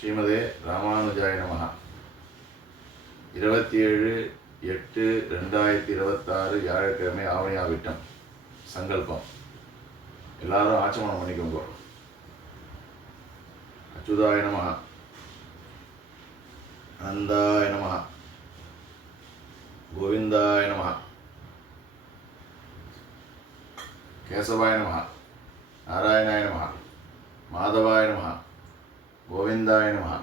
ஸ்ரீமதே ராமானுஜாய நமஹ. 27/8/2026 வியாழக்கிழமை ஆவணியா விட்டம் சங்கல்பம். எல்லாரும் ஆச்சமனம் பண்ணிக்கோங்க. அச்சுதாய நமஹ, அனந்தாய நமஹ, கோவிந்தாய நமஹ, கேசவாய நமஹ, நாராயணாய நமஹ, மாதவாய நமஹ, கோவிந்தாய நமஹ,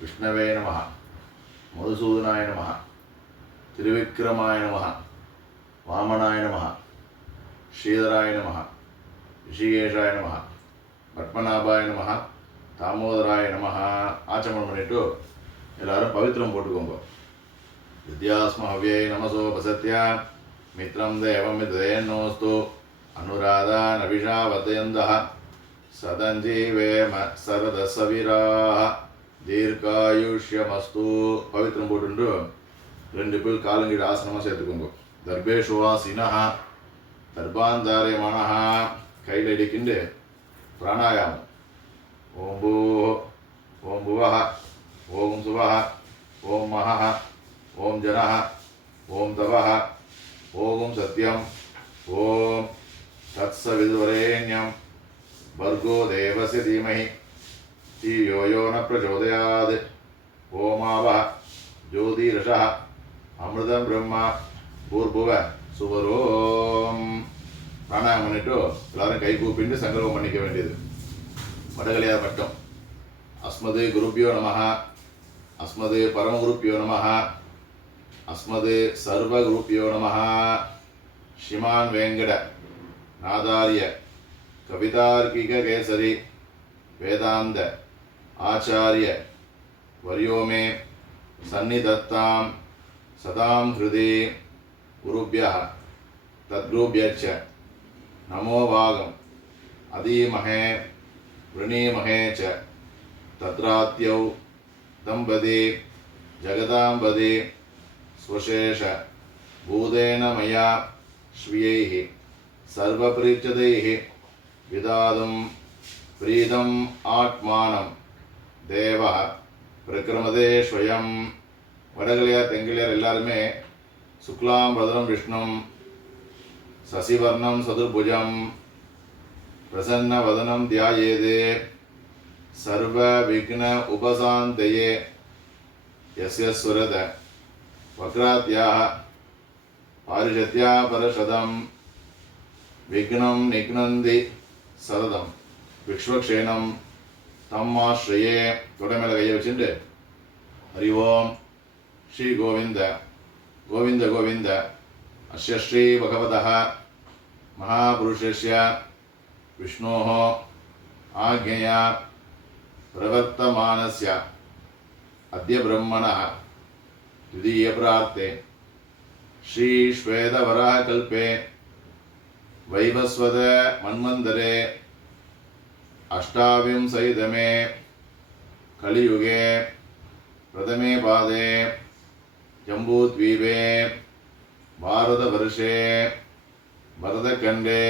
விஷ்ணவே நமஹ, மதுசூதனாய நமஹ, திருவிக்ரமாய நமஹ, வாமனாய நமஹ, ஸ்ரீதராய நமஹ, ரிஷிகேஷாய நமஹ, பத்மநாபாய நமஹ, தாமோதராய நமஹ. ஆச்சமனம் பண்ணிட்டு எல்லாரும் பவித்திரம் போட்டுக்கோங்க. வித்யாஸ்மஹவ்யை நமசோ பசத்யா மித்ரம் தேவம் விதயன்னோஸ்து அனுராதா நபிஷா வதயந்தஹ சதஞ்சீவேம சரதசவிராஹ தீர்காயுஷ்யமஸ்து. பவித்திரம் போட்டு 2 பேர் காலங்கீழ ஆசனமாக சேர்த்துக்கோங்க. தர்பேஷுவாசினஹ தர்பாந்தாரயமானஹ. கையில் அடிக்கிண்டு பிராணாயாமம். ஓம் பூ, ஓம் புவஹ, ஓம் சுவஹ, ஓம் மஹஹ, ஓம் ஜனஹ, ஓம் தவஹ, ஓம் சத்யம், ஓம் தத்சவிதுவரேண்யம் भर्गो देवस्य धीमहि धियो यो न प्रचोदयात्. ओमावः ज्योतिरसः अमृतं ब्रह्म भूर्भुव சுவரோம். பிராணாயாமம் பண்ணிட்டு எல்லாரும் கை கூப்பிட்டு சங்கல்பம் பண்ணிக்க வேண்டியது. வடகலையார் பட்டம். அஸ்மது குருப்பியோ நமஹ, அஸ்மது பரமகுருப்பியோ நமஹ, அஸ்மது சர்வகுருப்பியோ நமஹ. ஸ்ரீமான் வேங்கட நாதாரிய कवितार्किक केसरी वेदांत आचार्य वर्यो मे सन्निधत्तां सदां हृदि गुरुभ्यः तद्गुरुभ्यश्च नमो वागं अधीमहे वृणीमहे च तत्रात्यौ दम्पती जगदाम्बदी स्वशेष भूतेन मया श्रियैः सर्वपरिचितैः विदादुं प्रीतम् आत्मानं தேவः பிரகிரமதே ஸ்வயம். வடகலையார் தெங்கலையார் எல்லாருமே சுக்லாம் பதரம் விஷ்ணும் சசிவர்ணம் சதுர்புஜம் பிரசன்ன வதனம் தியாயேதே சர்வ விக்ன உபசாந்தயே யஸ்ய ஸ்வரத வக்ராத்யாஹ பாரிஷத்யா பரஷதம் விக்னம் நிக்னந்தி சரதம் விக்ஷ்வக்ஷேனம் தம் ஆஸ்ரயே. தொடை மேலே கையை வச்சுட்டு ஹரி ஓம் ஸ்ரீ கோவிந்த கோவிந்த கோவிந்த அஸ்ய ஸ்ரீ பகவதः மகாபுருஷஸ்ய விஷ்ணோः ஆக்ஞயா பிரவர்த்தமானஸ்ய அத்ய பிரம்மணः द्वितीयप्रार्थे श्री श्वेतवराहकल्पे वैवस्वत मन्वन्तरे अष्टाविंशतितमे कलियुगे प्रथमे पादे जम्बूद्वीपे भारतवर्षे भरतखण्डे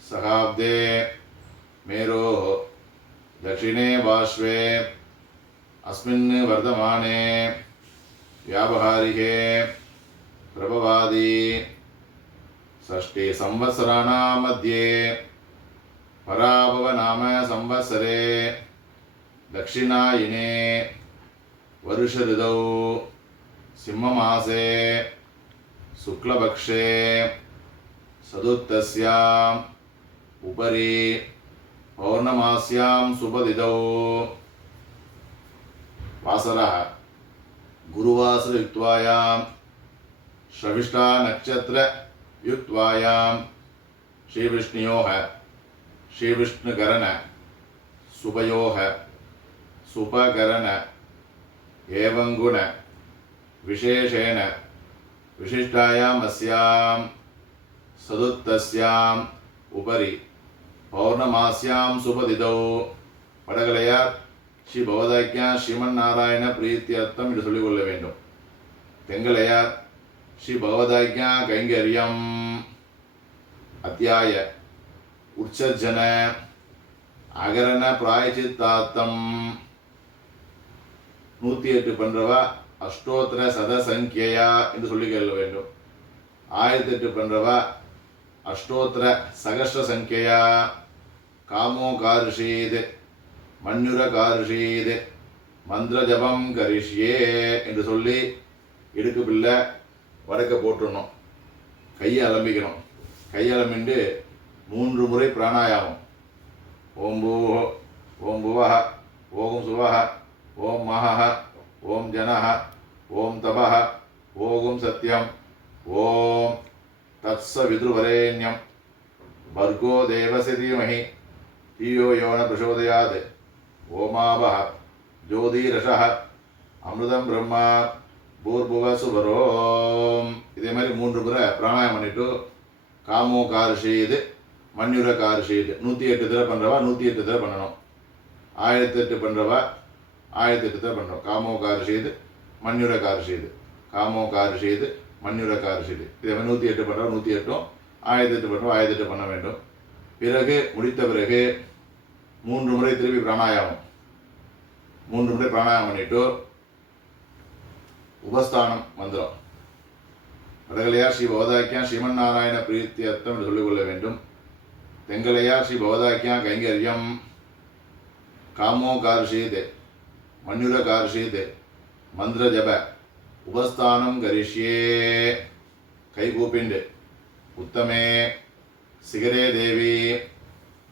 सहाब्दे मेरोः दक्षिणे पार्श्वे अस्मिन् वर्तमाने व्यावहारिके प्रभवादि षष्ठे संवत्सराणां मध्ये पराभव नाम संवत्सरे दक्षिणायने वर्ष ऋतौ सिंहमासे शुक्लपक्षे चतुर्थस्याम् उपरि पौर्णमास्यां शुभतिथौ वासरः गुरुवासरयुक्तायां श्रविष्ठा नक्षत्र युक्तायां श्रीविष्णुयोः श्रीविष्णुकरण शुभयोः सुपकरण एवं गुण विशेषेण विशिष्टायाम् अस्यां चतुर्थस्याम् उपरि पौर्णमास्यां शुभतिथौ. வடகலையார் ஸ்ரீ பவதாக்கியா ஸ்ரீமன் நாராயண பிரீத்தியர்த்தம் என்று சொல்லிக்கொள்ள வேண்டும். தெங்கலையார் ஸ்ரீ பவதாக்கியா கைங்கரியம் அத்தியாய உற்சர்ஜன அகரண பிராயச்சித்தார்த்தம் 108 பண்ணுறவா அஷ்டோத்திர சதசங்கியா என்று சொல்லி கொள்ள வேண்டும். 1008 பண்ணுறவா அஷ்டோத்திர சகஸ்ர சங்கியா காமோ காரிஷீத் மன்யுர காரிஷீத் மந்திர ஜபம் கரிஷ்யே என்று சொல்லி இடுக்கு பிள்ளை வடக்க போட்டுடணும். கையை அலம்பிக்கணும். கையை அலம்பிண்டு 3 முறை பிராணாயாமம். ஓம் பூஹ ஓம் புவஹ ஓம் சுவஹ ஓம் மஹஹ ஓம் ஜனஹ ஓம் தபஹ ஓம் சத்யம் ஓம் தத்ஸ விதுர்வரேண்யம் பர்கோ தேவஸ்ய தீமஹி தியோ யோ ந பிரசோதயாத் ஓமாவஹ ஜோதிரஷஹ அமிர்தம் பிரம்மா பூர்புவ சுபரோம். இதே மாதிரி 3 முறை பிராணாயம் பண்ணிட்டு காமோ காரிஷீத் மன்யுர காரிஷீத் 108 தடவை பண்ணுறவா 108 தடவை பண்ணணும். 1008 பண்ணுறவா 1008 தடவை பண்ணுறோம். காமோ காரிஷீத் மன்யுர காரிஷீத் காமோ காரிஷீத் மன்யுர காரிஷீத். இதே மாதிரி 108 பண்ணுறவா 108, 1008 பண்ணுறவா 1008 பண்ண வேண்டும். பிறகு முடித்த பிறகு 3 முறை திருப்பி பிராணாயாமம். 3 முறை பிராணாயாமம் பண்ணிட்டு உபஸ்தானம் மந்திரம் வடகலையா ஸ்ரீ பவதாக்கியா ஸ்ரீமன் நாராயண பிரீத்தியர்த்தம் என்று சொல்லிக்கொள்ள வேண்டும். தெங்கலையா ஸ்ரீ பவதாக்கியா கைங்கரியம் காமோ காரிஷீத் மன்யுர காரிஷீத் மந்திர ஜப உபஸ்தானம் கரிஷ்யே. கை கூப்பிண்டு உத்தமே சிகரே தேவி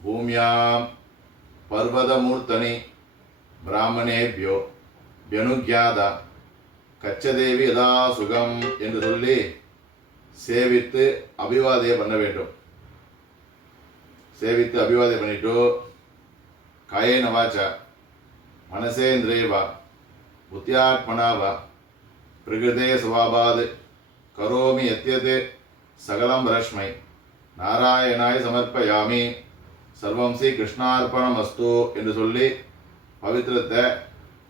பூமியாம் பர்வதமூர்த்தனி பிராமணேபியோ வியனுக்யாதா கச்சதேவி யதா சுகம் என்று சொல்லி சேவித்து அபிவாதையை பண்ண வேண்டும். சேவித்து அபிவாதை பண்ணிட்டு காயேன வாச்சா மனசேந்திரேவா புத்தியாத்மனாவா பிரகிருதே சுவாபாத் கரோமி யத்யத் சகலம் பரஸ்மை நாராயணாய சமர்ப்பயாமி சர்வம் ஸ்ரீ கிருஷ்ணார்ப்பணமஸ்து என்று சொல்லி பவித்திரத்தை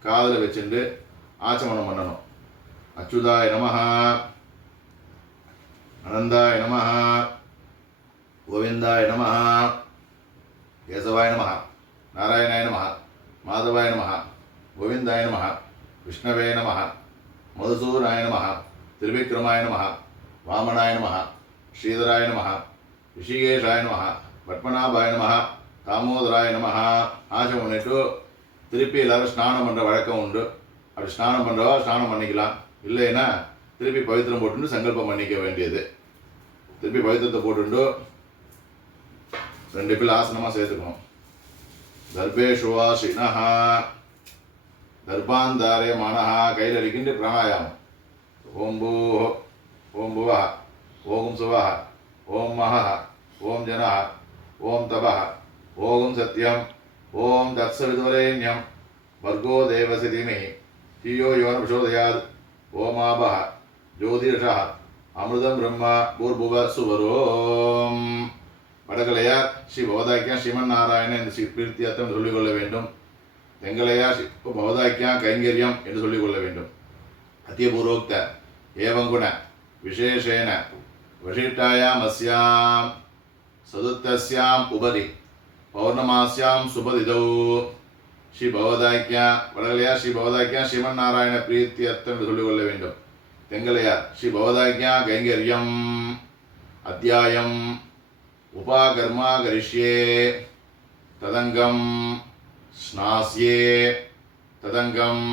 காதில் வச்சுட்டு ஆச்சமனம் பண்ணணும். அச்சுதாய நமஹ அனந்தாய நமஹ கோவிந்தாய நமஹ கேசவாய நமஹ நாராயணாய நமஹ மாதவாய நமஹ கோவிந்தாய நமஹ விஷ்ணவே நமஹ மதுசூதனாய நமஹ திரிவிக்ரமாய நமஹ வாமனாய நமஹ ஸ்ரீதராய நமஹ ரிஷிகேஷாய நமஹ பத்மநாபாய நமஹ தாமோதராய நமஹ ஆச்சமனம் பண்ணிட்டு திருப்பி எல்லாரும் ஸ்நானம் பண்ணுற வழக்கம் உண்டு. அப்படி ஸ்நானம் பண்ணுறவா ஸ்நானம் பண்ணிக்கலாம். இல்லைன்னா திருப்பி பவித்திரம் போட்டுட்டு சங்கல்பம் பண்ணிக்க வேண்டியது. திருப்பி பவித்திரத்தை போட்டுட்டு 2 பேர் ஆசனமாக சேர்த்துக்கணும். தர்பேஷுவாசினஹா தர்பாந்தாரே மனஹா கையில் அடிக்கின்ற பிராணாயாமம். ஓம் பூஹ ஓம் புவஹ ஓம் சுவஹ ஓம் மஹஹ ஓம் ஜனஹ ஓம் தபஹ ஓம் சத்யம் ஓம் தத்ஸ விதுர்வரேண்யம் பர்கோ தேவஸ்ய தீமஹி தியோ யோ ந பிரசோதயாத் ஓமாபஹ ஜோதிஷஹ அமிர்தம் பிரம்மா பூர்புவ சுவரோம். வடகலையார் ஸ்ரீ பவதாக்கியா ஸ்ரீமன் நாராயண என்று பிரீத்தியர்த்தம் சொல்லிக்கொள்ள வேண்டும். தெங்கலையார் ஸ்ரீ பவதாக்கியா கைங்கரியம் என்று சொல்லிக்கொள்ள வேண்டும். அத்தியபூர்வோக்த ஏவங்குண விசேஷேன வசிஷ்டாயாம் அஸ்யாம் சதுர்த்தஸ்யாம் உபரி பௌர்ணமாஸ்யாம் சுபதிதௌ ஸ்ரீ பவதாக்கியா வடகலையா ஸ்ரீ பவதாக்கியா ஸ்ரீமன் நாராயண பிரீத்தியர்த்தம் என்று சொல்லிக்கொள்ள வேண்டும். தெங்கலையா ஸ்ரீ பவதாக்கியா கைங்கரியம் அத்தியாயம் உபாகர்மா கரிஷ்யே ததங்கம் ஸ்நாஸ்யே ததங்கம்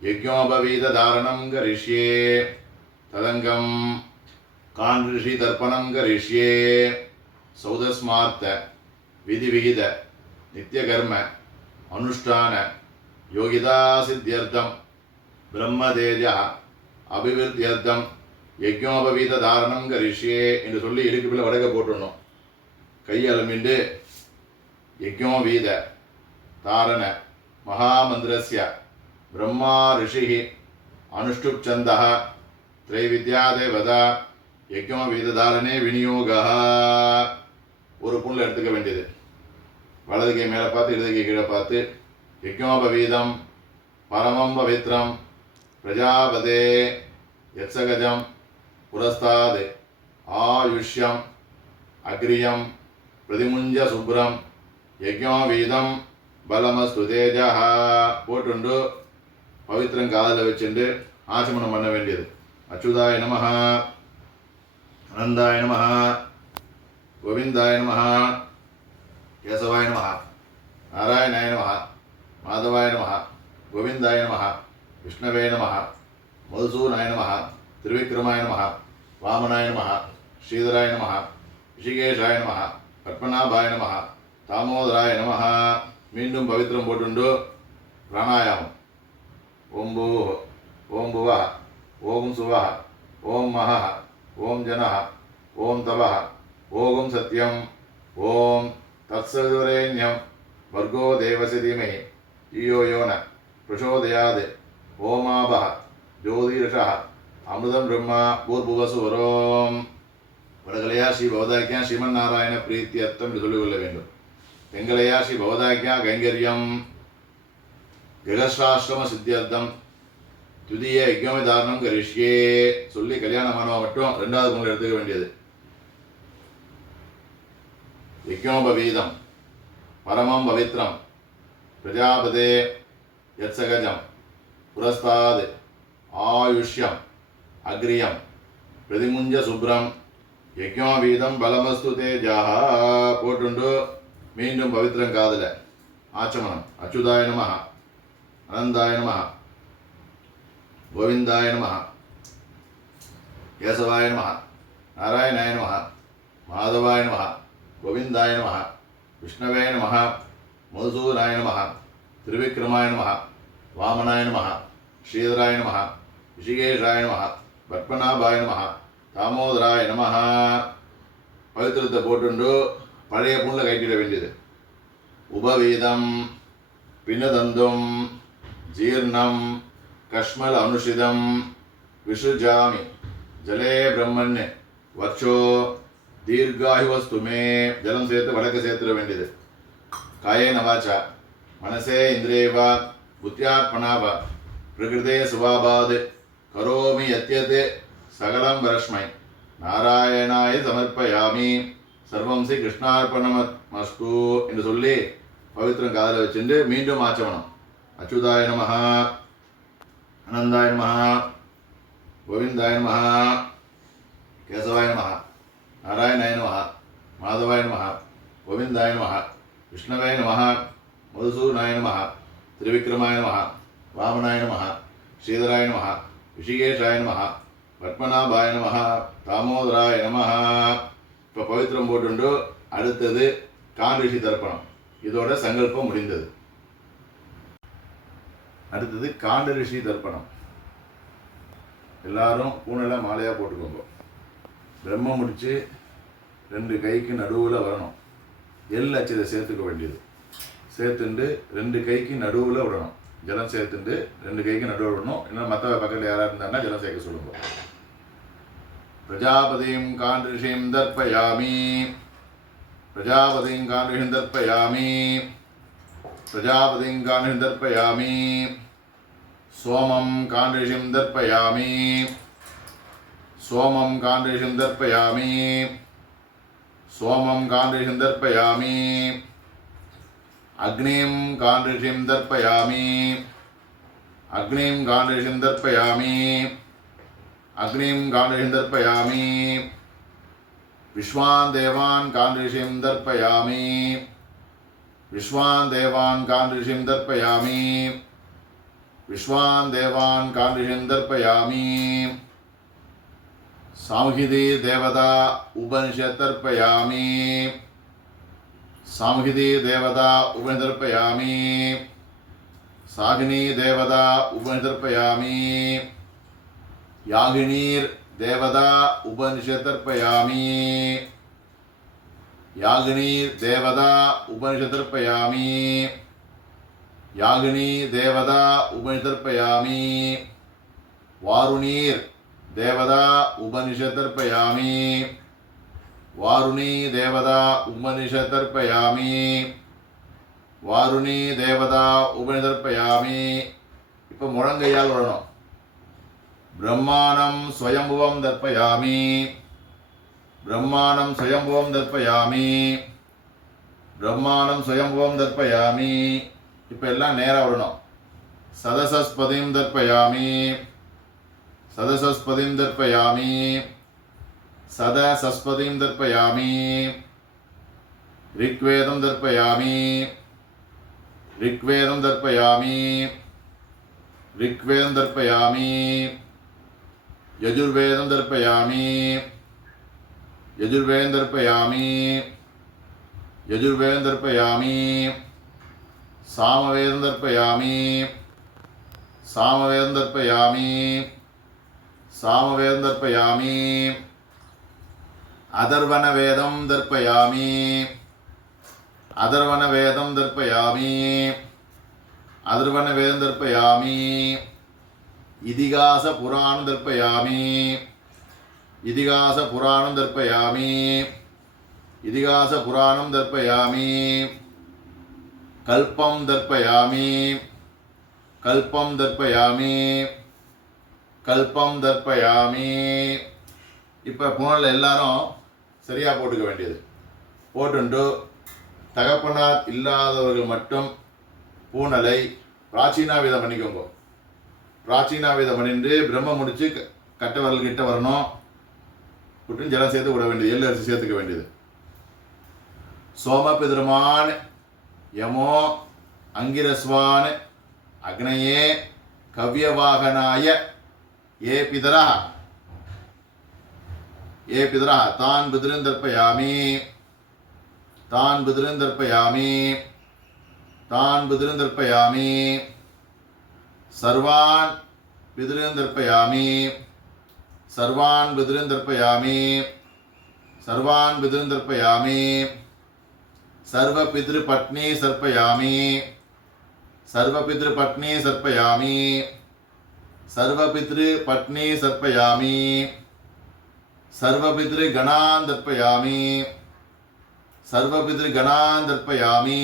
யஜ்ஞோபவீத தாரணம் கரிஷ்யே ததங்கம் கான்ரிஷி தர்ப்பணம் கரிஷ்யே சௌதஸ்மார்த்த விதி விகித நித்தியகர்ம அனுஷ்டான யோகிதா சித்தியர்த்தம் பிரம்மதேஜ அபிவிருத்தியர்த்தம் யஜ்ஞோபவீத தாரணம் கரிஷ்யே என்று சொல்லி இடுக்குப்பில் வடக்க போட்டுடணும். கையலமிண்டு யஜ்ஞோபவீத தாரண மகாமந்திரஸ்ய பிரம்மா ரிஷி அனுஷ்டுப்சந்தः திரைவித்யாதேவதா யஜ்ஞோபவீத தாரணே விநியோகா. ஒரு புண்ணில் எடுத்துக்க வேண்டியது. வலது கை மேலே பார்த்து இடது கை கீழே பார்த்து யஜ்ஞோபவீதம் பரமம் பவித்ரம் பிரஜாபதே யத்சகஜம் புரஸ்தாத் ஆயுஷ்யம் அக்ரியம் பிரதிமுஞ்ச சுப்ரம் யஜ்ஞோபவீதம் பலமஸ்து தேஜா போட்டுண்டு பவித்திரம் காதில் வச்சுட்டு ஆச்சமனம் பண்ண வேண்டியது. அச்சுதாய நமஹ, அனந்தாய நமஹ, கோவிந்தாய நமஹ, கேசவாய நமஹ, நாராயணாய நமஹ, மாதவாய நமஹ, கோவிந்தாய நமஹ, விஷ்ணவே நமஹ, மதுசூதனாய நமஹ, திருவிக்ரமாய நமஹ, வாமனாய நமஹ, ஸ்ரீதராய நமஹ, ரிஷிகேஷாய நமஹ, பத்மநாபாய நமஹ, தாமோதராய நமஹ. மீண்டும் பவித்திரம் போட்டுண்டு பிராணாயாமம். ஓம் பூः, ஓம் புவः, ஓம் சுவः, ஓம் மஹः, ஓம் ஜனः, ஓம் தவः, ஓம் சத்யம், ஓம் தத்சவிதுரேண்யம் வர்கோ தேவஸ்ய தீமஹி धियो यो न प्रचोदयात्. ஓமாபः ஜோதிஷः அமிர்தம் பிரம்மா பூர்புவசுவரோம். வடகலையா ஸ்ரீ பவதாக்கியா ஸ்ரீமன் நாராயண பிரீத்தியர்த்தம் என்று சொல்லிக்கொள்ள வேண்டும். தெங்கலையா ஸ்ரீ பவதாக்கியா கைங்கரியம் கிரகஸ்ராசிரம சித்தியர்த்தம் துதிய யஜ்ஞோமி தாரணம் கரிஷ்யே சொல்லி கல்யாணமானவ மட்டும் ரெண்டாவது பொங்கல் எடுத்துக்க வேண்டியது. யஜ்ஞோபவீதம் பரமம் பவித்ரம் பிரஜாபதே யத்சகஜம் புரஸ்தாத் ஆயுஷ்யம் அக்ரியம் பிரதிமுஞ்ச சுப்ரம் யஜ்ஞோபவீதம் பலமஸ்து தேஜாஹ போட்டுண்டு மீண்டும் பவித்திரம் காதல ஆச்சமனம். அச்சுதாய நமஹ, அனந்தாய நமஹ, கோவிந்தாய நமஹ, கேசவாய நமஹ, நாராயணாய நமஹ, மாதவாய நமஹ, கோவிந்தாய நமஹ, விஷ்ணவே நமஹ, மதுசூதனாய நமஹ, திருவிக்ரமாய நமஹ, வாமனாய நமஹ, ஸ்ரீதராய நமஹ, ரிஷிகேஷாய நமஹ, பத்மநாபாய நமஹ, தாமோதராய நமஹ. பவித்திரத்தை போட்டுண்டு பழைய புண்ணில் கைட்டிட வேண்டியது. உபவீதம் பின்னதந்தும் ஜீர்ணம் கஷ்மல் அனுஷிதம் விசுஜாமி ஜலே பிரம்மன் வர்ஷோ தீர்காயுவஸ்துமே. ஜலம் சேர்த்து வடக்கு சேர்த்துட வேண்டியது. காயேன வாச்சா மனசே இந்திரியேவா புத்தியாத்மனாவா பிரகிருதே சுபாபாத் கரோமி யத்யத் சகலம் வரஸ்மை நாராயணாய சமர்ப்பயாமி சர்வம் ஸ்ரீ கிருஷ்ணார்ப்பணமஸ்து என்று சொல்லி பவித்திரம் காதல வச்சுட்டு மீண்டும் ஆச்சமனம். அச்சுதாய நமஹ, அனந்தாய நமஹ, கோவிந்தாய நமஹ, கேசவாய நமஹ, நாராயணாய நமஹ, மாதவாய நமஹ, கோவிந்தாய நமஹ, விஷ்ணவே நமஹ, மதுசூதனாய நமஹ, திருவிக்ரமாய நமஹ, வாமனாய நமஹ, ஸ்ரீதராய நமஹ, ரிஷிகேஷாய நமஹ, பத்மநாபாய நமஹ, தாமோதராய நமஹ. இப்போ பவித்திரம் போட்டுண்டு அடுத்தது காண்டிஷி தர்ப்பணம். இதோட சங்கல்பம் முடிந்தது. அடுத்தது காண்ட ரிஷி தர்ப்பணம். எல்லாரும் பூனெல்லாம் மாலையாக போட்டுக்கோங்க. பிரம்ம முடிச்சு 2 கைக்கு நடுவில் வரணும். எல் அச்சதை சேர்த்துக்க வேண்டியது. சேர்த்துண்டு 2 கைக்கு நடுவில் விடணும். ஜலம் சேர்த்துண்டு 2 கைக்கு நடுவில் விடணும். இன்னும் மற்ற பக்கத்தில் யாராக இருந்தாங்கன்னா ஜலம் சேர்க்க சொல்லுங்க. பிரஜாபதிம் காண்டிஷிம் தர்ப்பயாமி, பிரஜாபதிம் காண்டிஷிம் தர்ப்பயாமி, பிரஜாபதிம் காண்டிஷிம் தர்ப்பயாமி, சோமம் காண்டிஷிம் தர்ப்பயாமி, சோமம் காண்டிஷிம் தர்ப்பயாமி, சோமம் காண்டிஷிம் தர்ப்பயாமி, அக்னிம் காண்டிஷிம் தர்ப்பயாமி, அக்னிம் காண்டிஷிம் தர்ப்பயாமி, அக்னிம் காண்டிஷிம் தர்ப்பயாமி, விஸ்வான் தேவான் காண்டிஷிம் தர்ப்பயாமி, விஸ்வான் தேவான் காண்டிஷிம் தர்ப்பயாமி, விஸ்வான் தேவான் காண்டிஷிம் தர்ப்பயாமி. சாம்ஹிதி தேவதா உபனிஷத் தர்ப்பயாமி, சாம்ஹிதி தேவதா உபனிஷத் தர்ப்பயாமி, சாகினி தேவதா உபனிஷத் தர்ப்பயாமி, யாகினீர் தேவதா உபனிஷத் தர்ப்பயாமி, யாகினீர் தேவதா உபனிஷத் தர்ப்பயாமி, யாகினி தேவதா உபனிஷத் தர்ப்பயாமி, வாருணீர் தேவதா உபனிஷத் தர்ப்பயாமி, வாருணி தேவதா உபனிஷத் தர்ப்பயாமி, வாருணி தேவதா உபனிஷத் தர்ப்பயாமி. இப்போ முழங்கையால் வரணும். பிரம்மாணம் ஸ்வயம்புவம் தர்ப்பயாமி, பிரம்மாணம் ஸ்வயம்புவம் தர்ப்பயாமி, பிரம்மாணம் ஸ்வயம்புவம் தர்ப்பயாமி. இப்போ எல்லாம் நேராக விடணும். सदसस्पतिं दर्पयामि सदसस्पतिं दर्पयामि सदसस्पतिं दर्पयामि ऋग्वेदं दर्पयामि ऋग्वेदं दर्पयामि ऋग्वेदं दर्पयामि यजुर्वेदं दर्पयामि यजुर्वेदं दर्पयामि यजुर्वेदं दर्पयामि सामवेदं दर्पयामि सामवेदं दर्पयामि सामवेदं दर्पयामि अथर्वणवेदं दर्पयामि अथर्वणवेदं दर्पयामि अथर्वणवेदं दर्पयामि इतिहासपुराणं दर्पयामि इतिहासपुराणं दर्पयामि इतिहासपुराणं दर्पयामि कल्पं दर्पयामि कल्पं दर्पयामि कल्पं दर्पयामि இப்போ ஃபோனில் எல்லாரும் சரியாக போட்டுக்க வேண்டியது போட்டுண்டு தகப்பனார் இல்லாதவர்கள் மட்டும் பூனலை பிராச்சீனாவிதம் பண்ணிக்கோங்க. பிராச்சீனாவிதம் பண்ணிட்டு பிரம்ம முடிச்சு கட்டவர்கள்கிட்ட வரணும். குட்டின் ஜலம் சேர்த்து விட வேண்டியது, எள்ளு அரிசி சேர்த்துக்க வேண்டியது. சோமபிதிருமான் யமோ அங்கிரஸ்வான் அக்னயே கவ்யவாகனாய ஏ பிதரா तान् पितॄन् दर्पयामि तान् पितॄन् दर्पयामि तान् पितॄन् दर्पयामि सर्वान् पितॄन् दर्पयामि सर्वान् पितॄन् दर्पयामि सर्वान् पितॄन् दर्पयामि सर्वपितृपत्नी सर्पयामि सर्वपितृपत्नी सर्पयामि सर्वपितृपत्नी सर्पयामि सर्वपितृगणान् दर्पयामि सर्वपितृगणान् दर्पयामि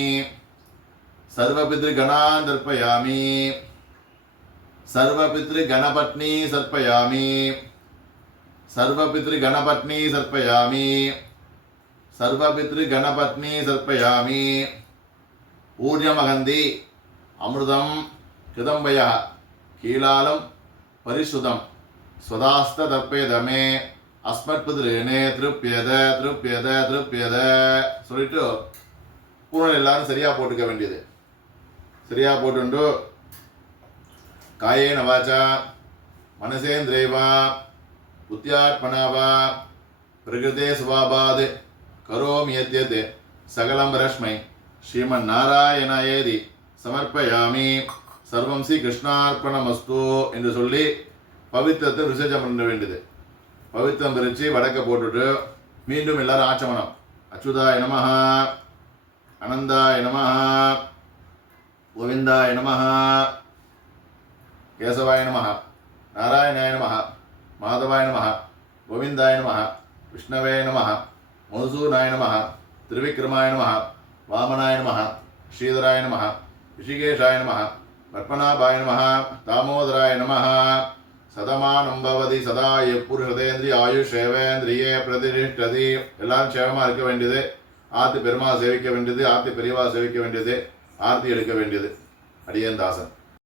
सर्वपितृगणान् दर्पयामि सर्वपितृगणपत्नी सर्पयामि सर्वपितृगणपत्नी सर्पयामि सर्वपितृगणपत्नी सर्पयामि ऊर्जमगन्धि अमृतं कृदम्बयः कीलालं परिशुद्धं स्वदास्तदर्पयदमे அஸ்மத்பிதிரேனே திருப்பியத திருப்பியத திருப்பியத சொல்லிட்டு பூனல் எல்லாரும் சரியாக போட்டுக்க வேண்டியது. சரியாக போட்டுண்டு காயேன வாச்சா மனசேந்திரேவா புத்தியாத்மனாவா பிரகிருதே சுவாபாத் கரோமி யத்யத் சகலம் ரஷ்மை ஸ்ரீமன் நாராயணாயேதி சமர்ப்பயாமி சர்வம் ஸ்ரீ கிருஷ்ணார்ப்பணமஸ்து என்று சொல்லி பவித்திரத்தை விசர்ஜனம் பண்ண வேண்டியது. பவித்திரம் பிரித்து வடக்க போட்டுட்டு மீண்டும் எல்லாரும் ஆச்சமனம். அச்சுதாய நமஹ அனந்தாய நமஹ கோவிந்தாய நமஹ கேசவாய நமஹ நாராயணாய நமஹ மாதவாய நமஹ கோவிந்தாய நமஹ விஷ்ணவே நமஹ மதுசூதனாய நமஹ திருவிக்ரமாய நமஹ வாமனாய நமஹ ஸ்ரீதராய நமஹ ரிஷிகேஷாய நமஹ பத்மநாபாய நமஹ தாமோதராய நமஹ சதமானம் பவதி சதா எப்புருஷதேந்திரி ஆயுஷேவேந்திரியே பிரதிஷ்டதி. எல்லாரும் சேவமாக இருக்க வேண்டியது. ஆத்து பெருமா சேவிக்க வேண்டியது, ஆத்து பெரியவா சேவிக்க வேண்டியது, ஆர்த்தி எடுக்க வேண்டியது. அடியேன் தாசன்.